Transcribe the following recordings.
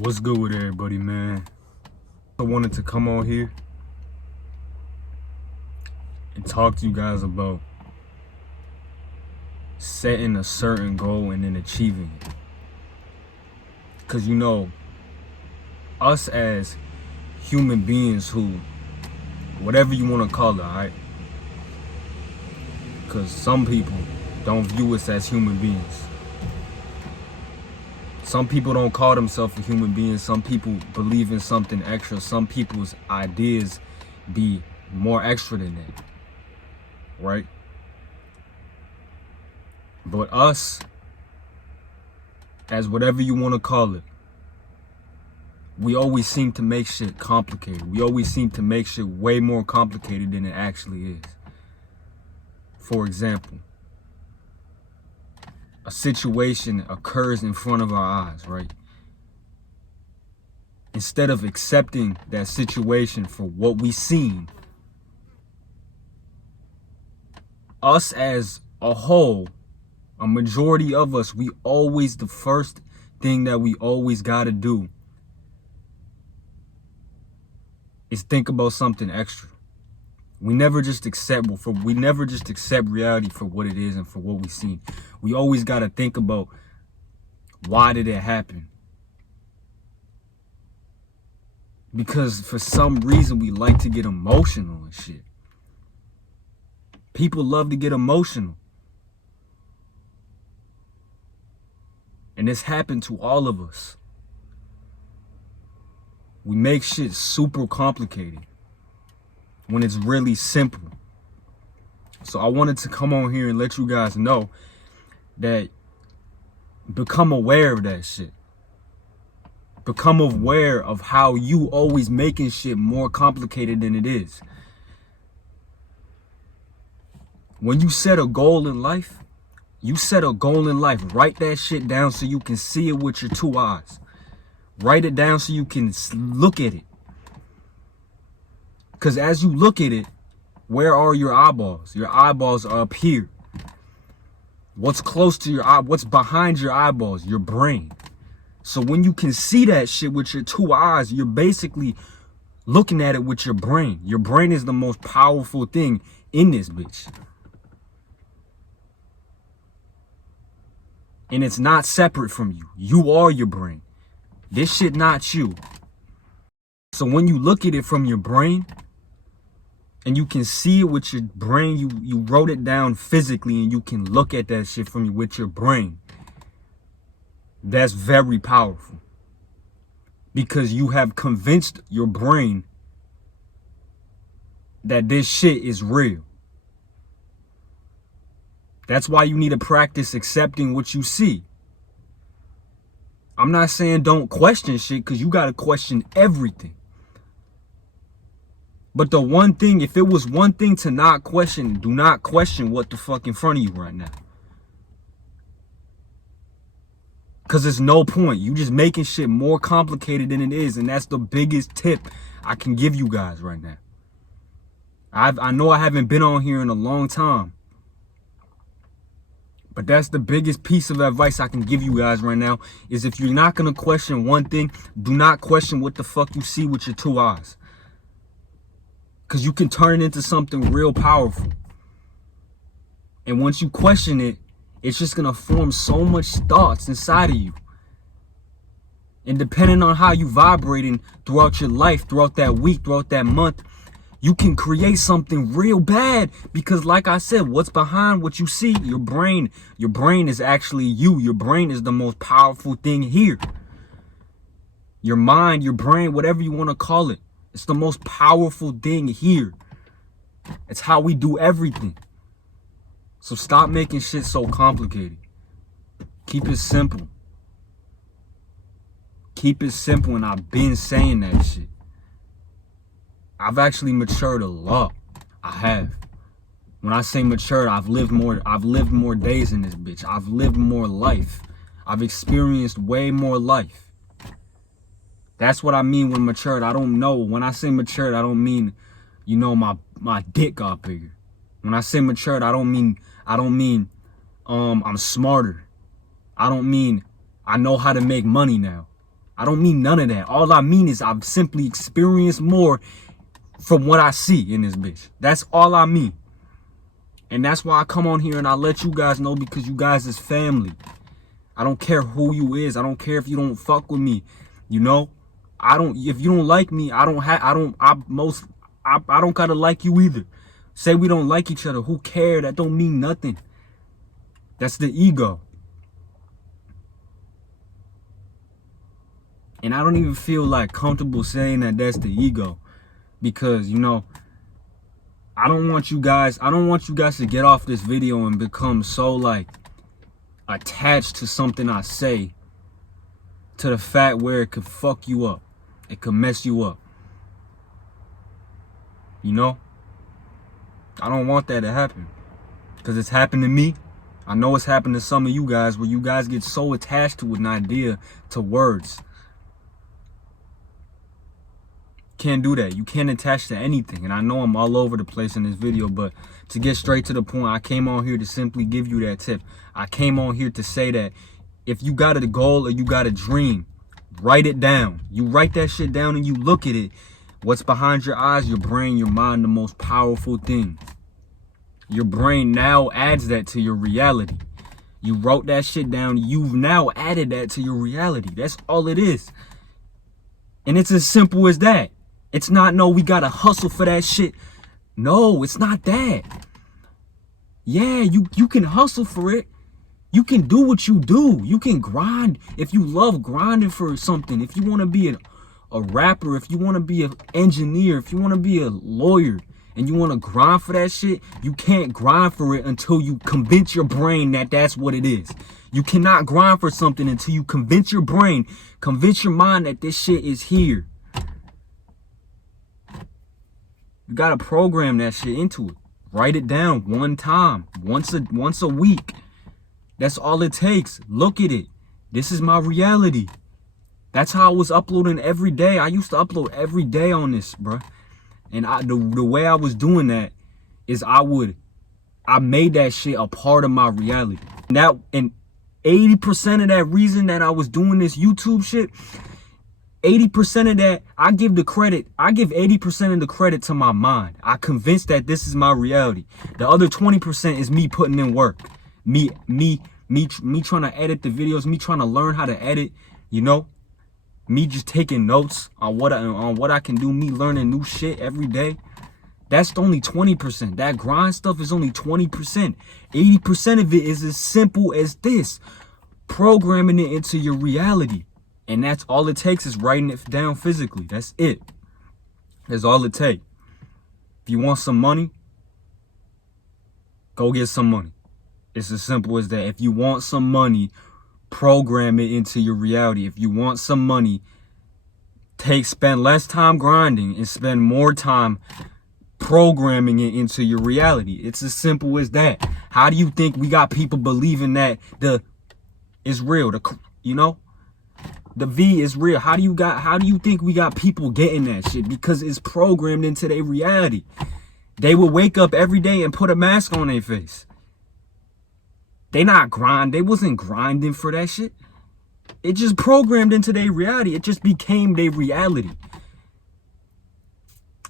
What's good with everybody, man? I wanted to come on here and talk to you guys about setting a certain goal and then achieving it. Because us as human beings who, whatever you want to call it, alright? Because some people don't view us as human beings. Some people don't call themselves a human being. Some people believe in something extra. Some people's ideas be more extra than that, right? But us, as whatever you want to call it, we always seem to make shit complicated. We always seem to make shit way more complicated than it actually is. For example, a situation occurs in front of our eyes, right? Instead of accepting that situation for what we seen, us as a whole, a majority of us, the first thing that we always gotta do is think about something extra. We never just accept reality for what it is and for what we see. We always gotta think about, why did it happen? Because for some reason we like to get emotional and shit. People love to get emotional. And this happened to all of us. We make shit super complicated when it's really simple. So I wanted to come on here and let you guys know that become aware of that shit. Become aware of how you always making shit more complicated than it is. When you set a goal in life, write that shit down so you can see it with your two eyes. Write it down so you can look at it. Because as you look at it, where are your eyeballs? Your eyeballs are up here. What's close to your eye? What's behind your eyeballs? Your brain. So when you can see that shit with your two eyes, you're basically looking at it with your brain. Your brain is the most powerful thing in this bitch. And it's not separate from you. You are your brain. This shit not you. So when you look at it from your brain, and you can see it with your brain, you wrote it down physically, and you can look at that shit with your brain. That's very powerful. Because you have convinced your brain that this shit is real. That's why you need to practice accepting what you see. I'm not saying don't question shit, because you got to question everything. But the one thing, if it was one thing to not question, do not question what the fuck in front of you right now. Because there's no point. You just making shit more complicated than it is. And that's the biggest tip I can give you guys right now. I know I haven't been on here in a long time. But that's the biggest piece of advice I can give you guys right now, is if you're not going to question one thing, do not question what the fuck you see with your two eyes. Because you can turn it into something real powerful. And once you question it, it's just going to form so much thoughts inside of you. And depending on how you vibrating throughout your life, throughout that week, throughout that month, you can create something real bad. Because like I said, what's behind what you see? Your brain. Your brain is actually you. Your brain is the most powerful thing here. Your mind, your brain, whatever you want to call it. It's the most powerful thing here. It's how we do everything. So stop making shit so complicated. Keep it simple. Keep it simple, and I've been saying that shit. I've actually matured a lot. I have. When I say matured, I've lived more days in this bitch. I've lived more life. I've experienced way more life. That's what I mean when matured. I don't know. When I say matured, I don't mean, my dick got bigger. When I say matured, I don't mean I'm smarter. I don't mean I know how to make money now. I don't mean none of that. All I mean is I've simply experienced more from what I see in this bitch. That's all I mean. And that's why I come on here and I let you guys know, because you guys is family. I don't care who you is. I don't care if you don't fuck with me. You know, if you don't like me, I don't gotta like you either. Say we don't like each other. Who cares? That don't mean nothing. That's the ego. And I don't even feel like comfortable saying that that's the ego, because, you know, I don't want you guys to get off this video and become so like attached to something I say, to the fact where it could fuck you up. It could mess you up. You know? I don't want that to happen, because it's happened to me. I know it's happened to some of you guys, where you guys get so attached to an idea, to words. Can't do that. You can't attach to anything. And I know I'm all over the place in this video, but to get straight to the point, I came on here to simply give you that tip. I came on here to say that if you got a goal or you got a dream, write it down. You write that shit down and you look at it. What's behind your eyes? Your brain, your mind, the most powerful thing. Your brain now adds that to your reality. You wrote that shit down. You've now added that to your reality. That's all it is. And it's as simple as that. It's not, no, we gotta hustle for that shit. No, it's not that. Yeah, you can hustle for it. You can do what you do. You can grind. If you love grinding for something, if you want to be a rapper, if you want to be an engineer, if you want to be a lawyer, and you want to grind for that shit, you can't grind for it until you convince your brain that that's what it is. You cannot grind for something until you convince your brain, convince your mind that this shit is here. You gotta program that shit into it. Write it down one time, once a week. That's all it takes. Look at it. This is my reality. That's how I was uploading every day. I used to upload every day on this, bro. And the way I was doing that is I made that shit a part of my reality. And 80% of that reason that I was doing this YouTube shit, 80% of that, I give 80% of the credit to my mind. I convinced that this is my reality. The other 20% is me putting in work. Me trying to edit the videos, me trying to learn how to edit, you know? Me just taking notes on what I can do, me learning new shit every day. That's only 20%. That grind stuff is only 20%. 80% of it is as simple as this. Programming it into your reality. And that's all it takes, is writing it down physically. That's it. That's all it takes. If you want some money, go get some money. It's as simple as that. If you want some money, program it into your reality. If you want some money, spend less time grinding and spend more time programming it into your reality. It's as simple as that. How do you think we got people believing that is real? The V is real. How do you think we got people getting that shit? Because it's programmed into their reality. They will wake up every day and put a mask on their face. They wasn't grinding for that shit. It just programmed into their reality. It just became their reality.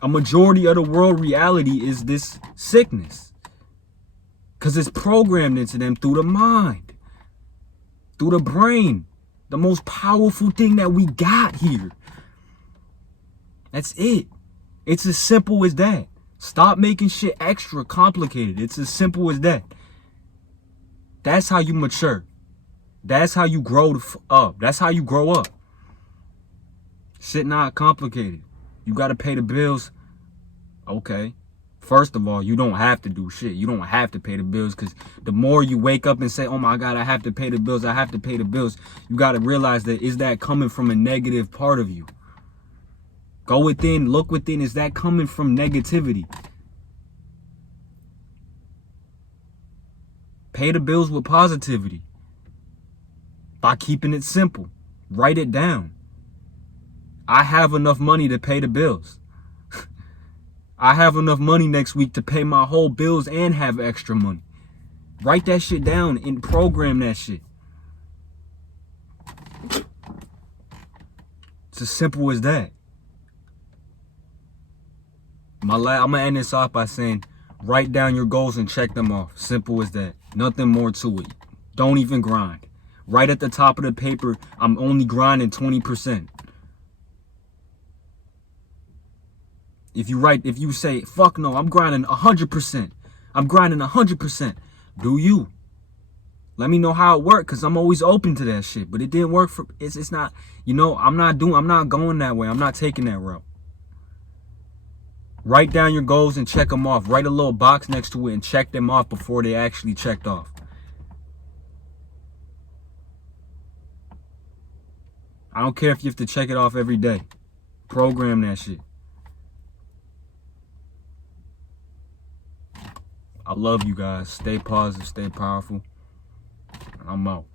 A majority of the world reality is this sickness, because it's programmed into them through the mind, through the brain. The most powerful thing that we got here. That's it. It's as simple as that. Stop making shit extra complicated. It's as simple as that. That's how you mature. That's how you grow up. That's how you grow up. Shit not complicated. You got to pay the bills. Okay. First of all, you don't have to do shit. You don't have to pay the bills, because the more you wake up and say, oh my God, I have to pay the bills, I have to pay the bills, you got to realize that, is that coming from a negative part of you? Go within, look within. Is that coming from negativity? Pay the bills with positivity. By keeping it simple. Write it down. I have enough money to pay the bills. I have enough money next week to pay my whole bills and have extra money. Write that shit down and program that shit. It's as simple as that. I'm gonna end this off by saying, write down your goals and check them off. Simple as that. Nothing more to it. Don't even grind. Right at the top of the paper, I'm only grinding 20%. If you say, fuck no, I'm grinding 100%. I'm grinding 100%. Do you? Let me know how it worked, because I'm always open to that shit. But it didn't work for, it's not, I'm not going that way. I'm not taking that route. Write down your goals and check them off. Write a little box next to it and check them off before they actually checked off. I don't care if you have to check it off every day. Program that shit. I love you guys. Stay positive, stay powerful. I'm out.